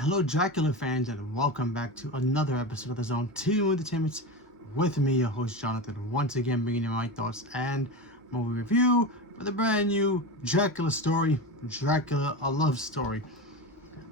And hello, Dracula fans, and welcome back to another episode of the Zone 2 Entertainment with me, your host Jonathan, once again bringing you my thoughts and movie review for the brand new Dracula story, Dracula, a Love Story.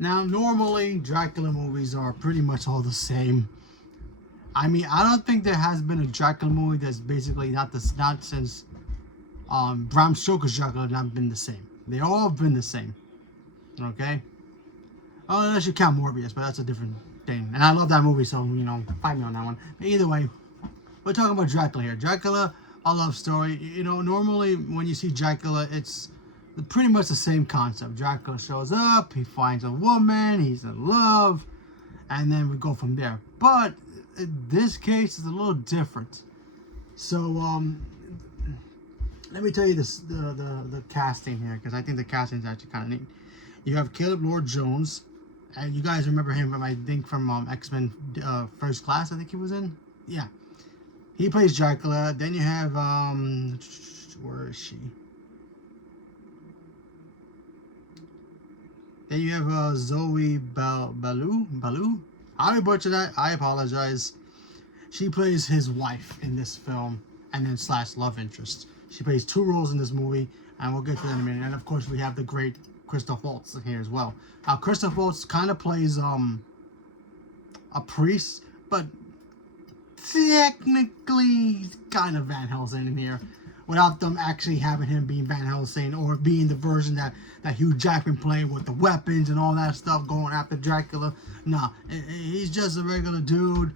Now, normally, Dracula movies are pretty much all the same. I mean, I don't think there has been a Dracula movie that's basically not since Bram Stoker's Dracula not been the same. They all been the same. Okay? Oh, unless you count Morbius, but that's a different thing. And I love that movie, so, fight me on that one. But either way, we're talking about Dracula here. Dracula, a love story. Normally when you see Dracula, it's pretty much the same concept. Dracula shows up, he finds a woman, he's in love, and then we go from there. But in this case, it's a little different. So, let me tell you this, the casting here, because I think the casting is actually kind of neat. You have Caleb Lord Jones. And you guys remember him from, I think, from X-Men First Class, I think he was in? Yeah. He plays Dracula. Then you have, where is she? Then you have Zoe Baloo? I butchered that. I apologize. She plays his wife in this film, and then / love interest. She plays 2 roles in this movie, and we'll get to that in a minute. And, of course, we have the great Christoph Waltz here as well. Christoph Waltz kind of plays a priest, but technically he's kind of Van Helsing in here, without them actually having him being Van Helsing or being the version that Hugh Jackman played with the weapons and all that stuff going after Dracula. Nah, he's just a regular dude,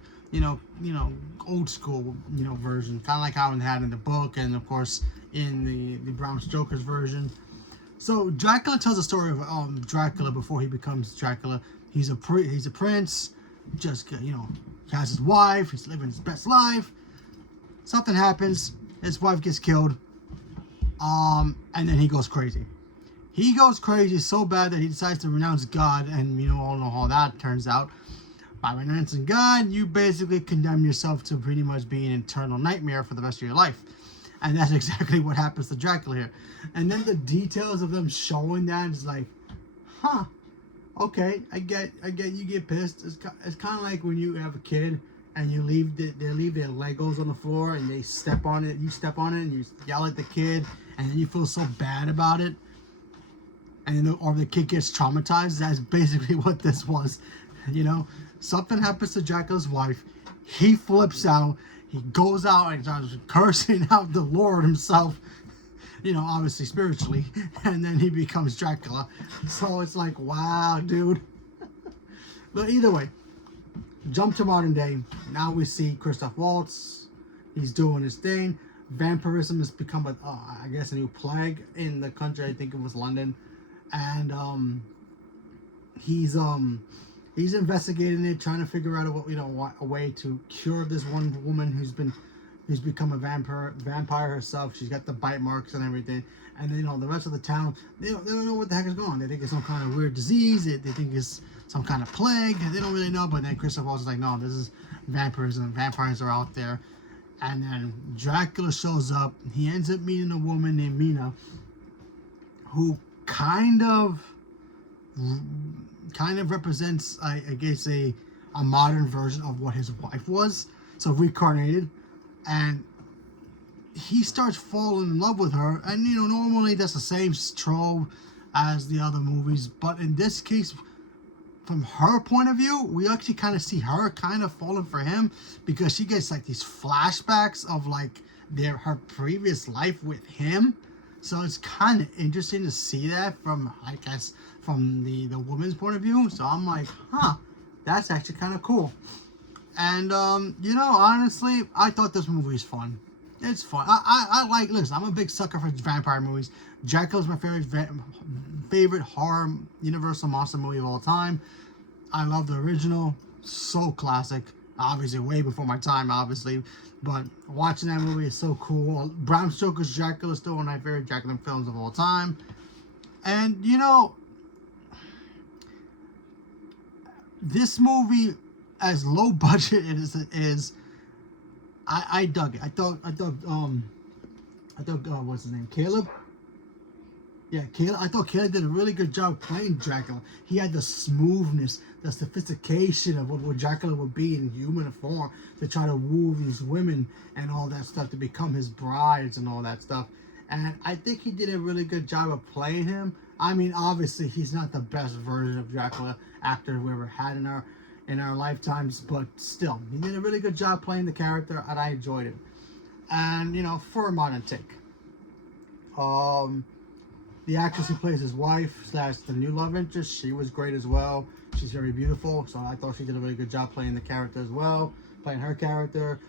old school, version, kind of like how it had in the book and of course in the Bram Stoker's version. So Dracula tells the story of Dracula before he becomes Dracula. He's a prince, just he has his wife. He's living his best life. Something happens. His wife gets killed. And then he goes crazy. He goes crazy so bad that he decides to renounce God, and all know how that turns out. By renouncing God, you basically condemn yourself to pretty much being an eternal nightmare for the rest of your life. And that's exactly what happens to Dracula here. And then the details of them showing that is like, huh, okay, I get you get pissed. It's kind of like when you have a kid and you leave their Legos on the floor and they step on it, you step on it and you yell at the kid and then you feel so bad about it. And then or the kid gets traumatized. That's basically what this was. Something happens to Dracula's wife. He flips out. He goes out and starts cursing out the Lord himself, obviously spiritually, and then he becomes Dracula. So it's like, wow, dude. But either way, jump to modern day. Now we see Christoph Waltz. He's doing his thing. Vampirism has become a new plague in the country. I think it was London, and he's investigating it, trying to figure out a way to cure this one woman who's become a vampire herself. She's got the bite marks and everything. And the rest of the town, they don't know what the heck is going on. They think it's some kind of weird disease. They think it's some kind of plague. They don't really know. But then Christoph Waltz is like, no, this is vampirism. Vampires are out there. And then Dracula shows up. He ends up meeting a woman named Mina, who kind of represents, I guess, a modern version of what his wife was, so reincarnated, and he starts falling in love with her, and normally that's the same trope as the other movies, but in this case, from her point of view, we actually kind of see her kind of falling for him, because she gets like these flashbacks of like her previous life with him. So it's kind of interesting to see that from, I guess, from the woman's point of view. So I'm like, huh, that's actually kind of cool. And, honestly, I thought this movie was fun. It's fun. I like, listen, I'm a big sucker for vampire movies. Dracula's my favorite horror universal monster movie of all time. I love the original. So classic. Obviously, way before my time, obviously. But watching that movie is so cool. Bram Stoker's Dracula is still one of my favorite Dracula films of all time. And, this movie, as low budget as it is, I dug it. I thought what's his name? Caleb Yeah, I thought Caleb did a really good job playing Dracula. He had the smoothness, the sophistication of what Dracula would be in human form to try to woo these women and all that stuff to become his brides and all that stuff. And I think he did a really good job of playing him. I mean, obviously, he's not the best version of Dracula actor we ever had in our lifetimes, but still, he did a really good job playing the character, and I enjoyed it. And you know, for a modern take, the actress who plays his wife / the new love interest, she was great as well. She's very beautiful, so I thought she did a really good job playing the character as well, playing her character.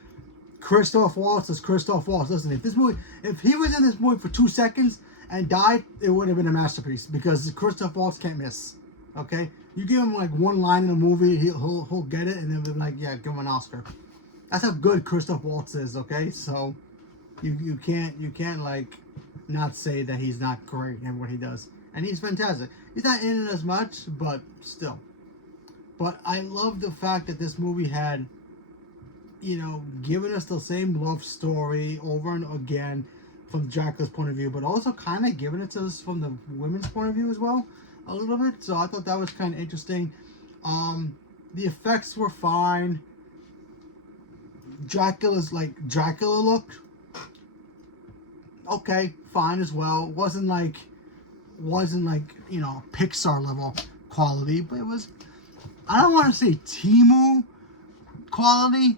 Christoph Waltz is Christoph Waltz. Listen, if he was in this movie for 2 seconds and died, it would have been a masterpiece because Christoph Waltz can't miss. Okay, you give him like one line in a movie, he'll get it, and then be like, yeah, give him an Oscar. That's how good Christoph Waltz is. Okay, so you can't like not say that he's not great in what he does, and he's fantastic. He's not in it as much, but still. But I love the fact that this movie had, you know, given us the same love story over and again from Dracula's point of view, but also kind of giving it to us from the women's point of view as well, a little bit. So I thought that was kind of interesting. The effects were fine. Dracula's like Dracula looked okay, fine as well. Wasn't like you know, Pixar level quality, but it was, I don't want to say Temu quality,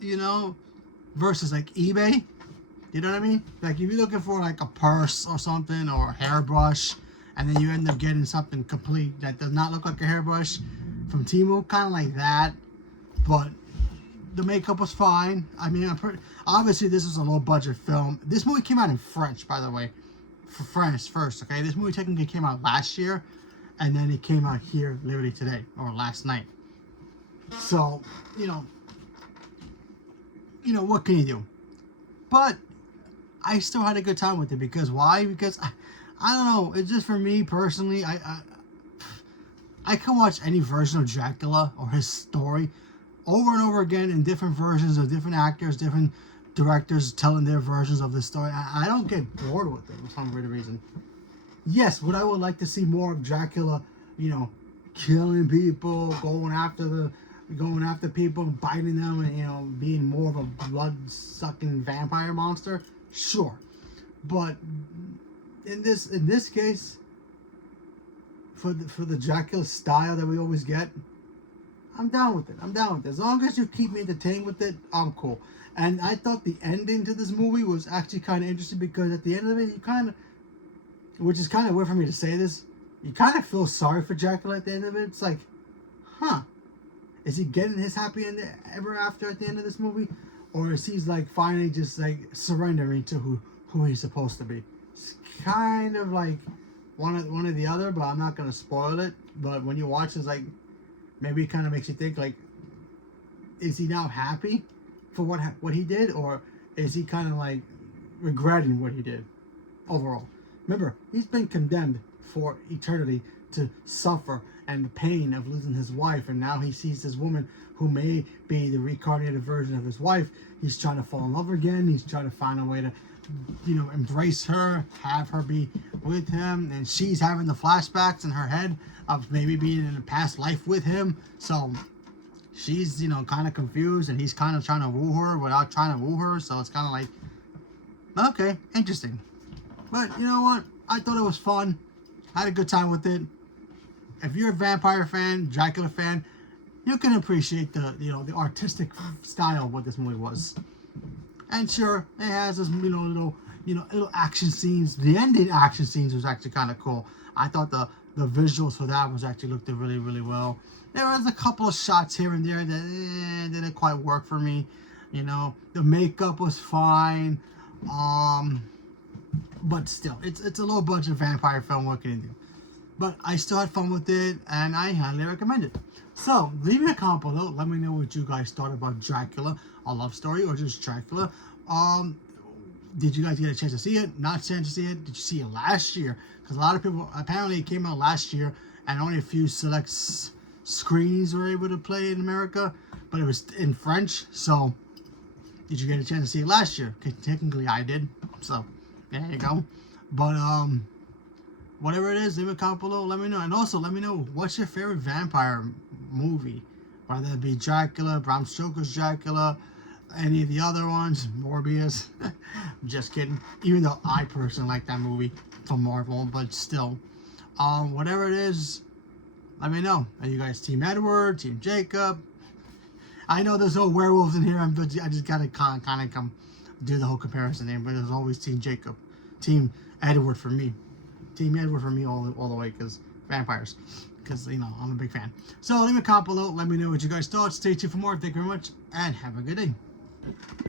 you know, versus like eBay. You know what I mean? Like if you're looking for like a purse or something or a hairbrush, and then you end up getting something complete that does not look like a hairbrush from Temu, kind of like that. But the makeup was fine. I mean, obviously this was a low budget film. This movie came out in French, by the way, for France first. Okay, this movie technically came out last year, and then it came out here literally today or last night. So you know what can you do? But I still had a good time with it because why? Because I don't know. It's just for me personally. I can watch any version of Dracula or his story over and over again in different versions of different actors, different directors telling their versions of the story. I don't get bored with it for some weird reason. Yes, what I would like to see more of Dracula, you know, killing people, going after people, biting them, and you know, being more of a blood-sucking vampire monster. Sure, but in this case, for the Dracula style that we always get, I'm down with it. As long as you keep me entertained with it, I'm cool. And I thought the ending to this movie was actually kind of interesting because at the end of it, you kind of, which is kind of weird for me to say this, you kind of feel sorry for Dracula at the end of it. It's like, huh, is he getting his happy end ever after at the end of this movie? Or is he like finally just like surrendering to who he's supposed to be? It's kind of like one or the other, but I'm not going to spoil it. But when you watch, it's like, maybe it kind of makes you think, like, is he now happy for what he did, or is he kind of like regretting what he did overall? Remember, he's been condemned for eternity to suffer and the pain of losing his wife, and now he sees this woman who may be the reincarnated version of his wife. He's trying to fall in love again. He's trying to find a way to, you know, embrace her, have her be with him, and she's having the flashbacks in her head of maybe being in a past life with him. So she's, you know, kind of confused, and he's kind of trying to woo her without trying to woo her. So it's kind of like, okay, interesting. But you know what? I thought it was fun. I had a good time with it. If you're a vampire fan, Dracula fan, you can appreciate the artistic style of what this movie was. And sure, it has this little action scenes. The ending action scenes was actually kind of cool. I thought the visuals for that was actually looked really, really well. There was a couple of shots here and there that didn't quite work for me. You know, the makeup was fine. But still, it's a low budget vampire film. What can you do? But I still had fun with it, and I highly recommend it. So, leave me a comment below. Let me know what you guys thought about Dracula, a love story, or just Dracula. Did you guys get a chance to see it? Not a chance to see it? Did you see it last year? Because a lot of people, apparently it came out last year, and only a few select screens were able to play in America, but it was in French. So, did you get a chance to see it last year? Technically, I did. So, there you go. But, whatever it is, leave a comment below. Let me know. And also, let me know what's your favorite vampire movie. Whether it be Dracula, Bram Stoker's Dracula, any of the other ones, Morbius. Just kidding. Even though I personally like that movie from Marvel, but still. Whatever it is, let me know. Are you guys Team Edward, Team Jacob? I know there's no werewolves in here, but I just gotta kind of come do the whole comparison there. But there's always Team Jacob, Team Edward for me, Team Edward for me all the way, because vampires, because you know I'm a big fan. So leave a comment below. Let me know what you guys thought. Stay tuned for more. Thank you very much, and have a good day.